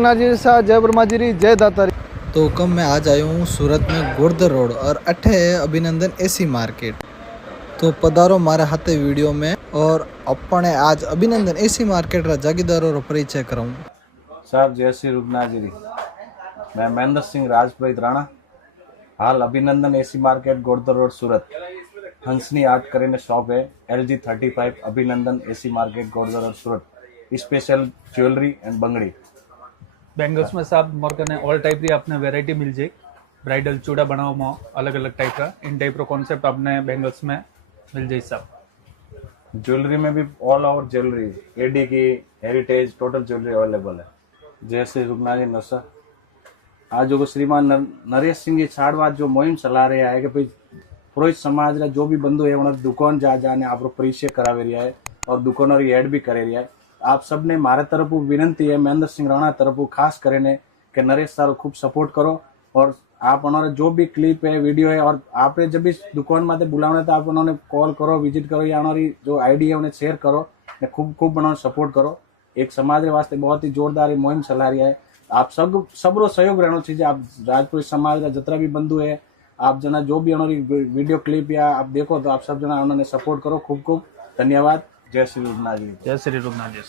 जी साहब, जय ब्रह्मा जी, जय दातारी। तो कब मैं आज आया हूँ सूरत में गोरदर रोड और अठे है अभिनंदन एसी मार्केट। तो पधारो मारे हाथे वीडियो में और अपने आज अभिनंदन एसी मार्केट रा जागीदारों रो परिचय कराऊं। साहब जय श्री रुगनागिरी। मैं महेंद्र सिंह राजप्रीत राणा, हाल अभिनंदन एसी मार्केट गोरदर रोड सूरत हंसनी आर्ट करीने शॉप है LG 35 अभिनंदन एसी मार्केट गोरदर road Surat. Special jewellery and बंगड़ी बेंगल्स में साहब मोर कने ऑल टाइप की आपने वेरायटी मिल जाए। ब्राइडल चूड़ा बनाओ अलग अलग टाइप का इन टाइप रो कॉन्सेप्ट आपने बेंगल्स में मिल जाए साहब। ज्वेलरी में भी ऑल ओवर ज्वेलरी एडी की हेरिटेज टोटल ज्वेलरी अवेलेबल है। जय श्री रुगनागिरी नशा। आज जो श्रीमान नरेश सिंह जी छाड़वाद जो मुहिम चला रहा है कि भाई पुरोहित समाज रा जो भी बंधु है उन्हें दुकान जा जाने आप परिचय करावे रहा है और दुकानों की एड भी करे रहा है। आप सबने मारे तरफ विनंती है महेंद्र सिंह राणा तरफ खास करीने कि नरेश सारो खूब सपोर्ट करो और आप उन्होंने जो भी क्लिप है वीडियो है और आपने जब भी दुकान में बुलाने तो आप उन्होंने कॉल करो विजिट करो या उन्होंने जो आईडी है उन्हें शेयर करो ने खूब खूब उन्होंने सपोर्ट करो। एक समाज के वास्ते बहुत ही जोरदार मुहिम चला रही है। आप सबरो सहयोग रहना चाहिए। आप राजपूत समाज का जितना भी बंधु है आप जना जो भी उन्होंने वीडियो क्लिप या आप देखो तो आप सब जना उन्होंने सपोर्ट करो। खूब खूब धन्यवाद। जय श्री रुगनाथ जी। जय श्री रुगनाथ जी।